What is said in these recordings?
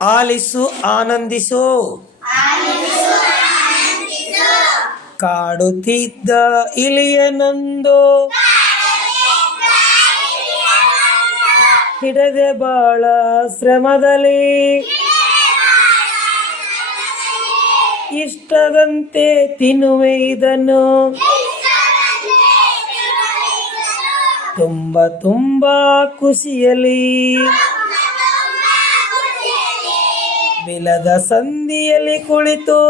ಆಲಿಸು ಆನಂದಿಸು. ಕಾಡುತ್ತಿದ್ದ ಇಲಿಯನೊಂದು ಹಿಡದೆ ಬಾಳ ಶ್ರಮದಲ್ಲಿ ಇಷ್ಟದಂತೆ ತಿನ್ನುವೆ ಇದನ್ನು ತುಂಬ ತುಂಬ ಖುಷಿಯಲಿ ಬಿಲದ ಸಂದಿಯಲ್ಲಿ ಕುಳಿತು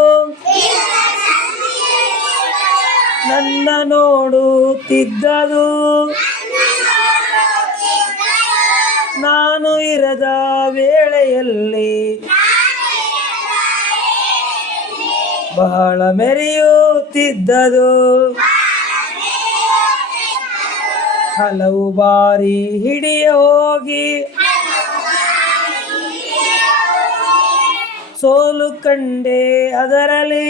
ನನ್ನ ನೋಡುತ್ತಿದ್ದದು ನಾನು ಇರದ ವೇಳೆಯಲ್ಲಿ ಬಹಳ ಮೆರೆಯುತ್ತಿದ್ದದು ಹಲವು ಬಾರಿ ಹಿಡಿಯ ಹೋಗಿ ಸೋಲು ಕಂಡೆ ಅದರಲ್ಲಿ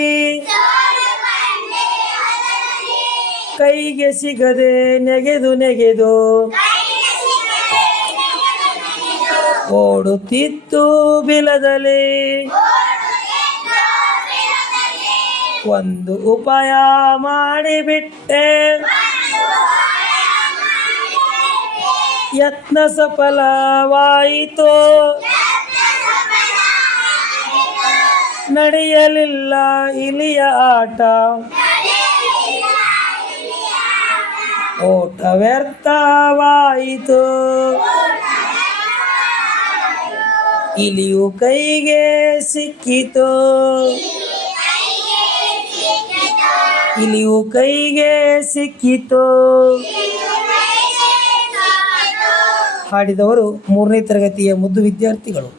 ಕೈಗೆ ಸಿಗದೆ ನೆಗೆದು ಓಡುತ್ತಿತ್ತು ಬಿಲದಲ್ಲಿ ಒಂದು ಉಪಾಯ ಮಾಡಿಬಿಟ್ಟೆ ಯತ್ನ ಸಫಲವಾಯಿತು ನಡೆಯಲಿಲ್ಲ ಇಲಿಯ ಆಟ ಓಟ ವ್ಯರ್ಥವಾಯಿತು ಇಲಿಯು ಕೈಗೆ ಸಿಕ್ಕಿತು ಇಲಿಯು ಕೈಗೆ ಸಿಕ್ಕಿತು. ಹಾಡಿದವರು 3ನೇ ತರಗತಿಯ ಮುದ್ದು ವಿದ್ಯಾರ್ಥಿಗಳು.